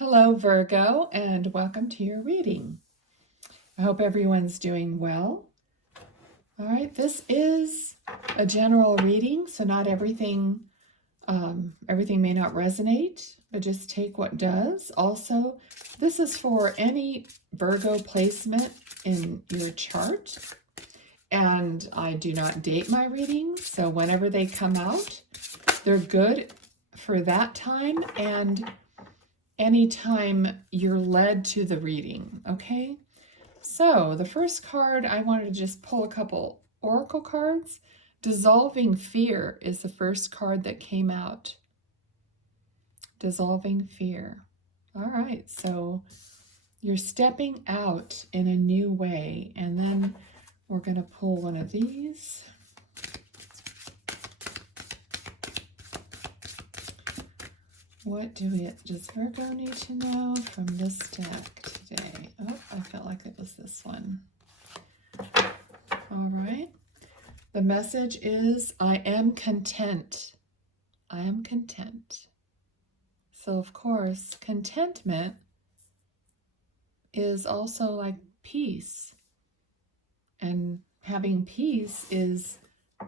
Hello, Virgo, and welcome to your reading. I hope everyone's doing well. All right, this is a general reading, so not everything may not resonate, but just take what does. Also, this is for any Virgo placement in your chart, and I do not date my readings, so whenever they come out, they're good for that time and anytime you're led to the reading, okay? So the first card, I wanted to just pull a couple oracle cards. Dissolving Fear is the first card that came out. Dissolving Fear. All right, so you're stepping out in a new way, and then we're going to pull one of these. What does Virgo need to know from this deck today? Oh, I felt like it was this one. All right. The message is, I am content. I am content. So, of course, contentment is also like peace. And having peace is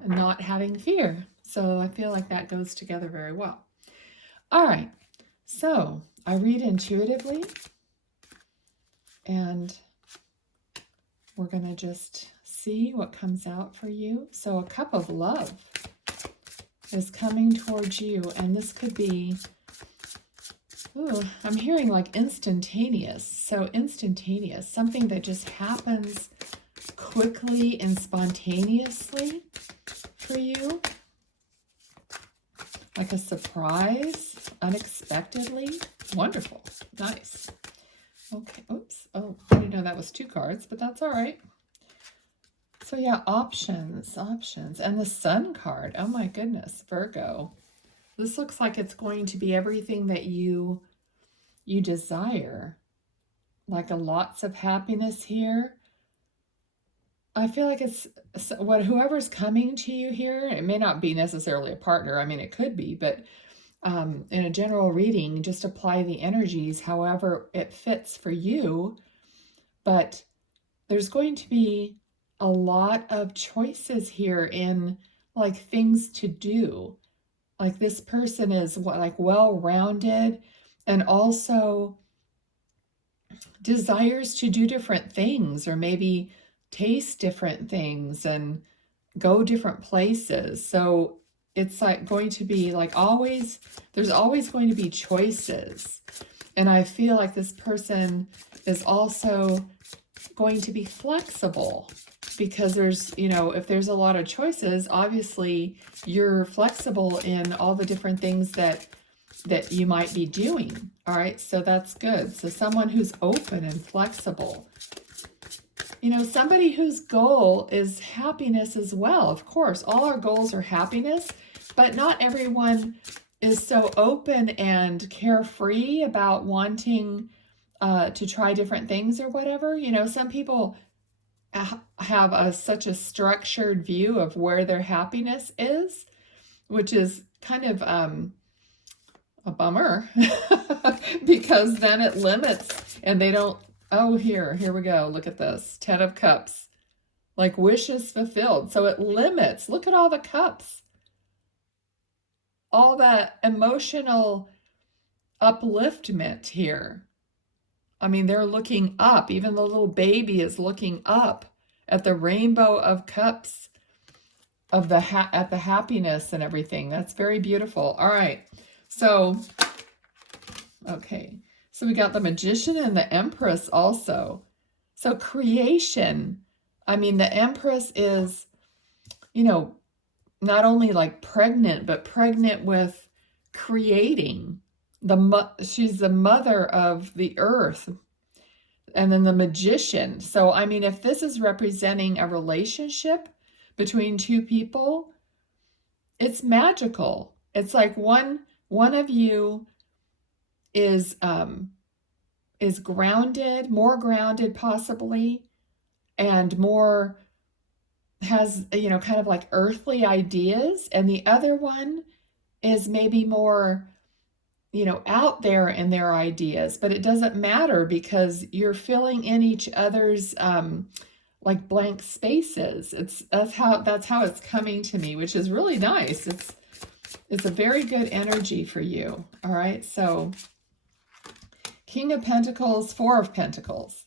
not having fear. So I feel like that goes together very well. All right, so I read intuitively, and we're going to just see what comes out for you. So a cup of love is coming towards you, and this could be, I'm hearing like instantaneous. So instantaneous, something that just happens quickly and spontaneously for you. Like a surprise, unexpectedly. Wonderful. Nice. Okay. Oops. Oh, I didn't know that was two cards, but that's all right. So yeah, options. And the Sun card. Oh my goodness, Virgo. This looks like it's going to be everything that you desire. Like lots of happiness here. I feel like it's whoever's coming to you here, it may not be necessarily a partner. I mean, it could be, but in a general reading, just apply the energies however it fits for you. But there's going to be a lot of choices here in like things to do. Like this person is like well-rounded and also desires to do different things, or maybe taste different things and go different places. So it's like going to be like always, there's always going to be choices. And I feel like this person is also going to be flexible because there's, if there's a lot of choices, obviously you're flexible in all the different things that you might be doing. All right, so that's good. So someone who's open and flexible. Somebody whose goal is happiness as well. Of course, all our goals are happiness, but not everyone is so open and carefree about wanting to try different things or whatever. Some people have such a structured view of where their happiness is, which is kind of a bummer because then it limits and they don't. Oh, here we go. Look at this. 10 of Cups. Like wishes fulfilled. So it limits. Look at all the cups. All that emotional upliftment here. I mean, they're looking up. Even the little baby is looking up at the rainbow of cups of at the happiness and everything. That's very beautiful. All right. So, okay. So we got the Magician and the Empress also. So creation. I mean, the Empress is, not only like pregnant, but pregnant with creating. She's the mother of the earth. And then the Magician. So, I mean, if this is representing a relationship between two people, it's magical. It's like one of you is grounded, more grounded possibly, and more has, kind of like earthly ideas, and the other one is maybe more out there in their ideas, but it doesn't matter because you're filling in each other's like blank spaces. That's how it's coming to me, which is really nice. It's a very good energy for you. All right, so King of Pentacles, Four of Pentacles.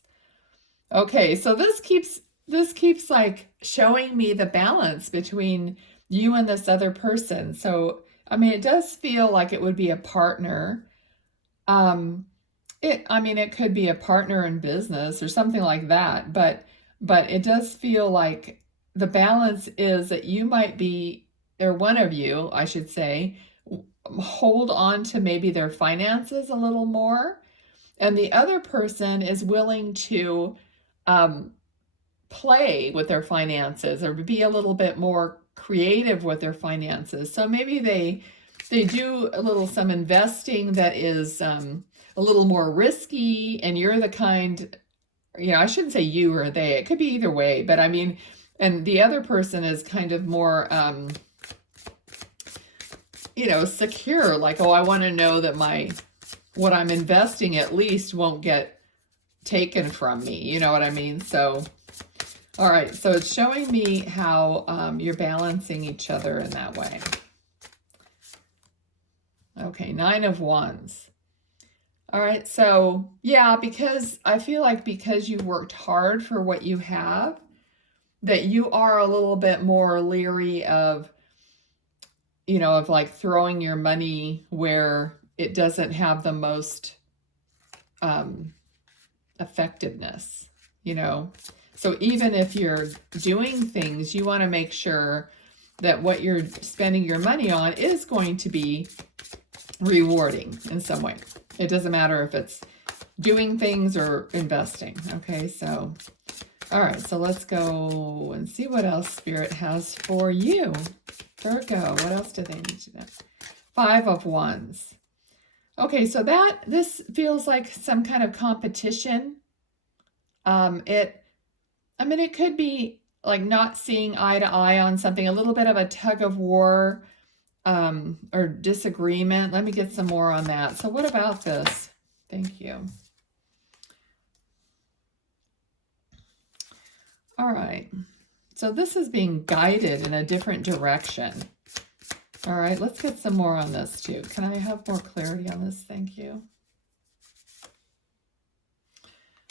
Okay, so this keeps like showing me the balance between you and this other person. So I mean, it does feel like it would be a partner. It could be a partner in business or something like that, but it does feel like the balance is that you might be, or one of you, I should say, hold on to maybe their finances a little more, and the other person is willing to play with their finances or be a little bit more creative with their finances. So maybe they do some investing that is a little more risky, and you're the kind, I shouldn't say you or they, it could be either way, but I mean, and the other person is kind of more, secure, like, oh, I want to know that what I'm investing at least won't get taken from me. You know what I mean? So, all right. So it's showing me how you're balancing each other in that way. Okay. 9 of Wands. All right. So yeah, because I feel like because you worked hard for what you have, that you are a little bit more leery of, of like throwing your money where it doesn't have the most effectiveness, So even if you're doing things, you want to make sure that what you're spending your money on is going to be rewarding in some way. It doesn't matter if it's doing things or investing. Okay, so, all right, so let's go and see what else Spirit has for you. Virgo, what else do they need to know? 5 of Wands. Okay, so this feels like some kind of competition. It could be like not seeing eye to eye on something, a little bit of a tug of war or disagreement. Let me get some more on that. So what about this? Thank you. All right. So this is being guided in a different direction. All right, let's get some more on this too. Can I have more clarity on this? Thank you.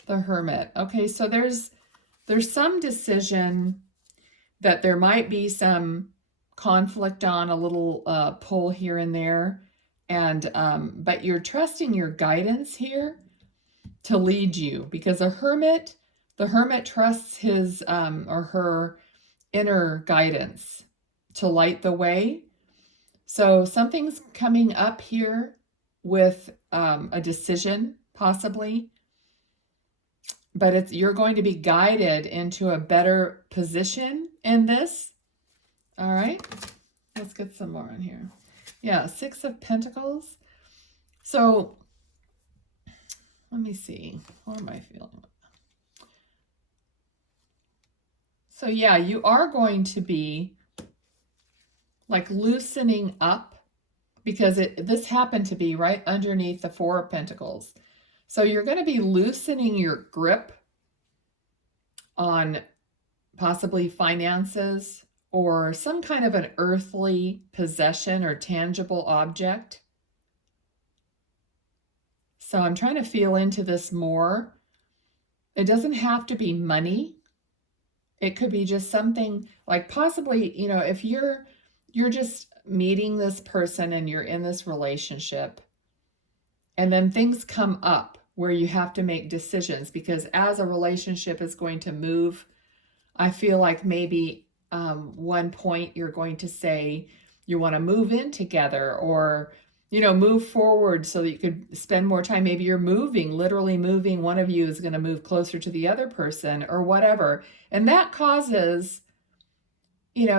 The Hermit. Okay, so there's some decision that there might be some conflict on, a little pull here and there, and but you're trusting your guidance here to lead you, because the hermit trusts his or her inner guidance to light the way. So something's coming up here with a decision, possibly, but you're going to be guided into a better position in this. All right, let's get some more on here. Yeah, 6 of Pentacles. So let me see. What am I feeling? So yeah, you are going to be like loosening up, because this happened to be right underneath the 4 of Pentacles. So you're going to be loosening your grip on possibly finances or some kind of an earthly possession or tangible object. So I'm trying to feel into this more. It doesn't have to be money. It could be just something like possibly, if you're just meeting this person and you're in this relationship, and then things come up where you have to make decisions, because as a relationship is going to move, I feel like maybe one point you're going to say you want to move in together, or move forward so that you could spend more time. Maybe you're literally moving. One of you is going to move closer to the other person or whatever. And that causes,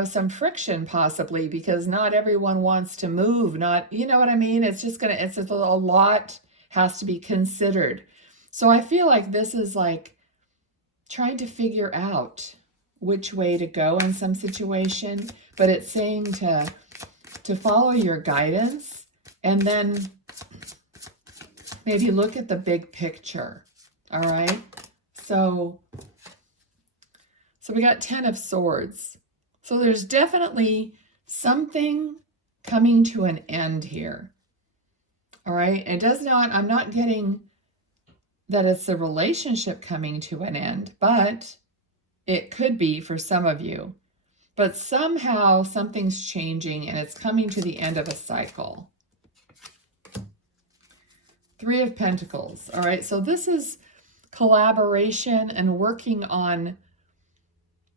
some friction possibly, because not everyone wants to move. You know what I mean? It's just a lot has to be considered. So I feel like this is like trying to figure out which way to go in some situation, but it's saying to follow your guidance, and then maybe look at the big picture. All right. So we got 10 of Swords. So there's definitely something coming to an end here. All right. It does not, I'm not getting that it's a relationship coming to an end, but it could be for some of you. But somehow something's changing and it's coming to the end of a cycle. 3 of Pentacles. All right. So this is collaboration and working on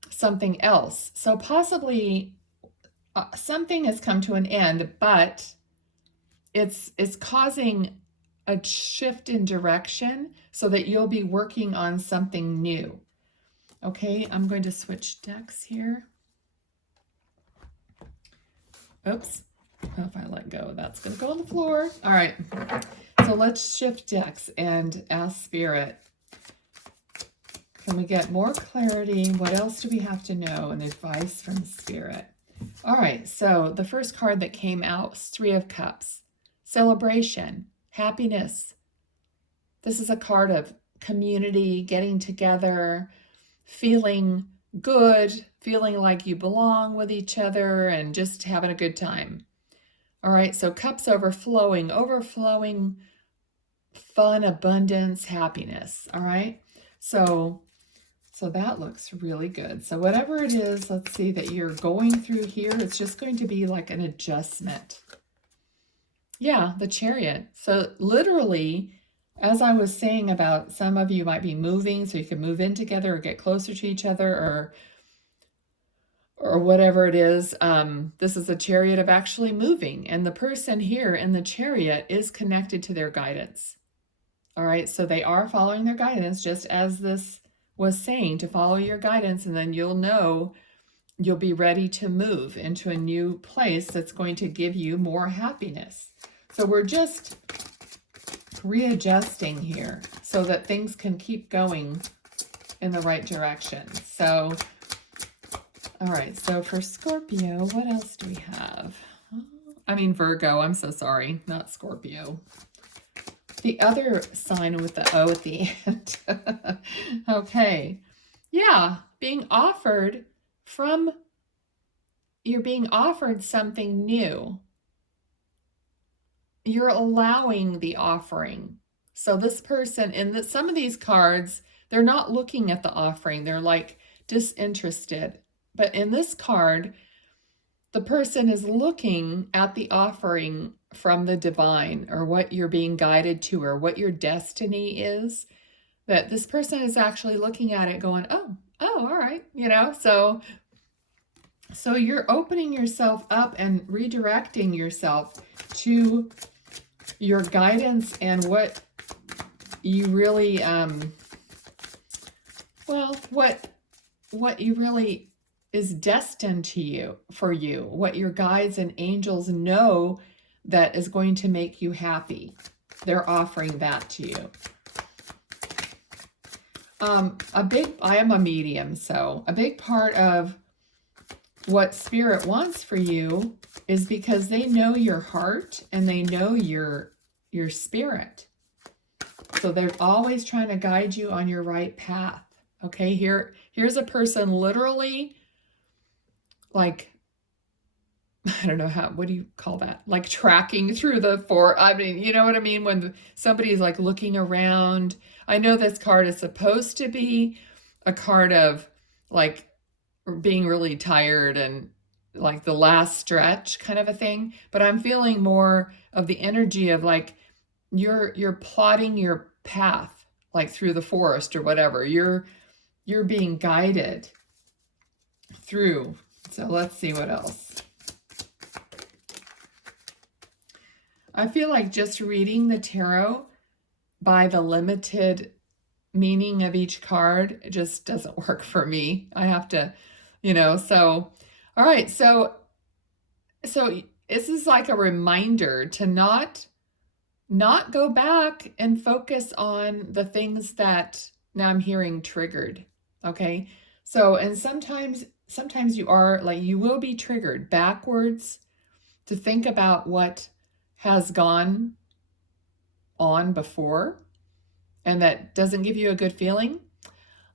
something else. So possibly something has come to an end, but it's causing a shift in direction so that you'll be working on something new. Okay, I'm going to switch decks here. Oops. Oh, if I let go, that's going to go on the floor. All right. So let's shift decks and ask Spirit. Can we get more clarity? What else do we have to know? And advice from Spirit. All right. So the first card that came out was 3 of Cups. Celebration. Happiness. This is a card of community, getting together, feeling good, feeling like you belong with each other, and just having a good time. All right, so cups overflowing, fun, abundance, happiness. All right, so that looks really good. So whatever it is, let's see, that you're going through here, it's just going to be like an adjustment. Yeah, the Chariot. So literally, as I was saying about some of you might be moving, so you can move in together or get closer to each other, or whatever it is. This is a Chariot of actually moving, and the person here in the Chariot is connected to their guidance. All right, so they are following their guidance, just as this was saying, to follow your guidance, and then you'll know you'll be ready to move into a new place that's going to give you more happiness. So we're just readjusting here so that things can keep going in the right direction. So, all right, so for Scorpio, what else do we have? I mean, Virgo, I'm so sorry, not Scorpio. The other sign with the O at the end. Okay. Yeah, you're being offered something new. You're allowing the offering. So this person, in some of these cards, they're not looking at the offering. They're like disinterested. But in this card, the person is looking at the offering from the divine, or what you're being guided to, or what your destiny is. That this person is actually looking at it going, oh, all right, so you're opening yourself up and redirecting yourself to your guidance and what you really, what you really is destined to you, for you, what your guides and angels know that is going to make you happy. They're offering that to you. I am a medium, so a big part of what Spirit wants for you is because they know your heart and they know your spirit. So they're always trying to guide you on your right path. Okay, here's a person literally, like, I don't know what do you call that? Like tracking through the forest. I mean, you know what I mean? When somebody's like looking around. I know this card is supposed to be a card of like being really tired and like the last stretch kind of a thing. But I'm feeling more of the energy of like you're plotting your path, like through the forest or whatever. You're being guided through. So let's see what else. I feel like just reading the tarot by the limited meaning of each card just doesn't work for me. I have to, so, all right. So this is like a reminder to not go back and focus on the things that now I'm hearing triggered. Okay. So, and sometimes you are like, you will be triggered backwards to think about what has gone on before and that doesn't give you a good feeling.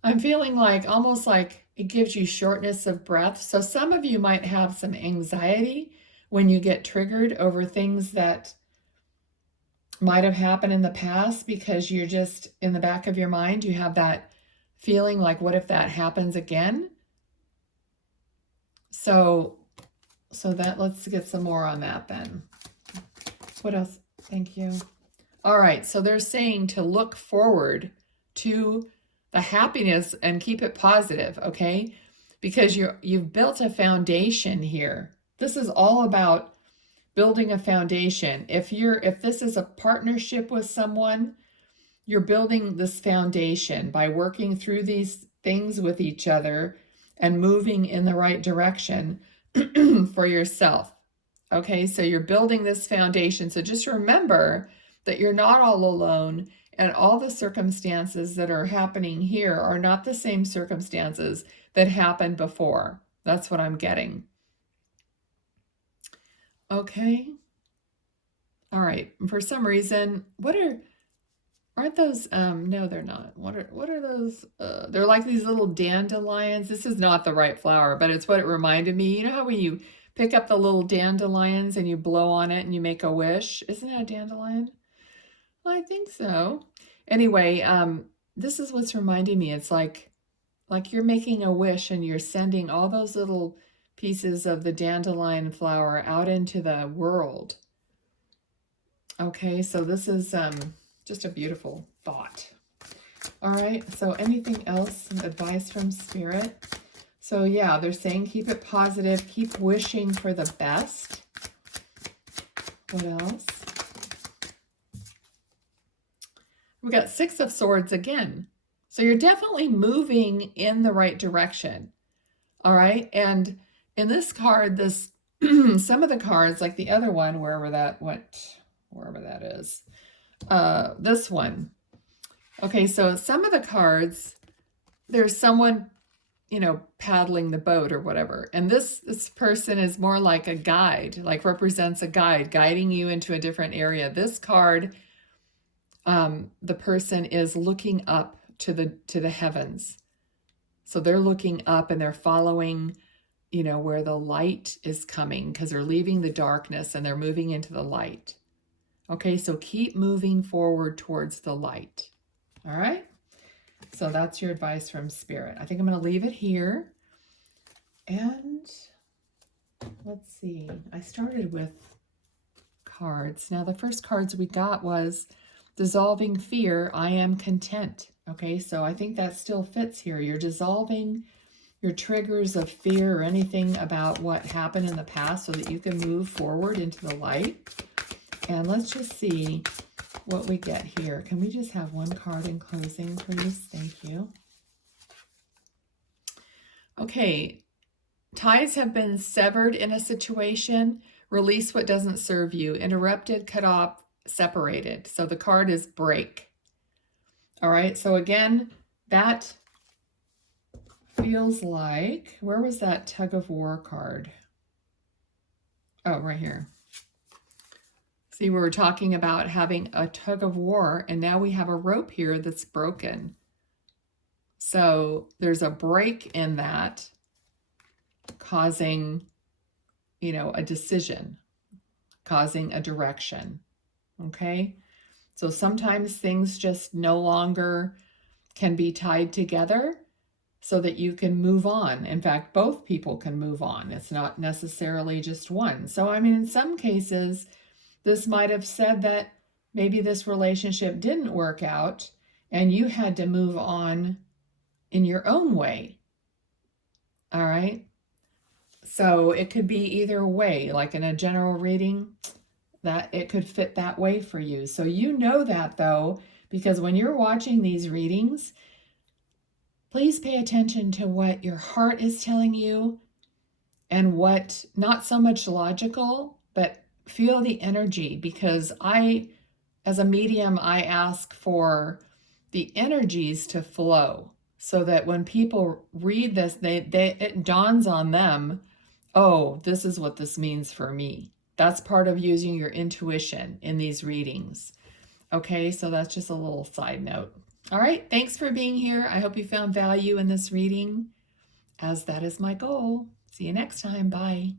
I'm feeling like almost like it gives you shortness of breath. So some of you might have some anxiety when you get triggered over things that might have happened in the past, because you're just in the back of your mind, you have that feeling like, what if that happens again? So that, let's get some more on that then. What else? Thank you. All right, so they're saying to look forward to the happiness and keep it positive, okay? Because you've built a foundation here. This is all about building a foundation. If this is a partnership with someone, you're building this foundation by working through these things with each other and moving in the right direction for yourself. Okay, so you're building this foundation. So just remember that you're not all alone, and all the circumstances that are happening here are not the same circumstances that happened before. That's what I'm getting. Okay. All right. For some reason, aren't those, no, they're not. What are those? They're like these little dandelions. This is not the right flower, but it's what it reminded me. You know how when you pick up the little dandelions and you blow on it and you make a wish? Isn't that a dandelion? I think so. Anyway, this is what's reminding me. It's like you're making a wish and you're sending all those little pieces of the dandelion flower out into the world. Okay, so this is just a beautiful thought. All right, so anything else, some advice from Spirit? So yeah, they're saying keep it positive, keep wishing for the best. What else? We got Six of Swords again. So you're definitely moving in the right direction. All right, and in this card, some of the cards, like the other one, wherever that is, this one. Okay, so some of the cards, there's someone, paddling the boat or whatever. And this person is more like a guide, like represents a guide, guiding you into a different area. This card, the person is looking up to the heavens. So they're looking up and they're following, where the light is coming, because they're leaving the darkness and they're moving into the light. Okay, so keep moving forward towards the light. All right? So that's your advice from Spirit. I think I'm going to leave it here. And let's see. I started with cards. Now, the first cards we got was dissolving fear, I am content. Okay, so I think that still fits here. You're dissolving your triggers of fear or anything about what happened in the past so that you can move forward into the light. And let's just see what we get here. Can we just have one card in closing, please? Thank you. Okay, ties have been severed in a situation. Release what doesn't serve you. Interrupted, cut off, separated. So the card is break. All right, so again, that feels like, where was that tug of war card? Oh, right here. See, we were talking about having a tug of war, and now we have a rope here that's broken. So there's a break in that, causing, a decision, causing a direction. Okay? So sometimes things just no longer can be tied together so that you can move on. In fact, both people can move on. It's not necessarily just one. So, in some cases, this might have said that maybe this relationship didn't work out and you had to move on in your own way. All right? So it could be either way, like in a general reading, that it could fit that way for you. So you know that though, because when you're watching these readings, please pay attention to what your heart is telling you and what, not so much logical, but feel the energy, because as a medium, I ask for the energies to flow so that when people read this, it dawns on them, oh, this is what this means for me. That's part of using your intuition in these readings. Okay, so that's just a little side note. All right, thanks for being here. I hope you found value in this reading, as that is my goal. See you next time. Bye.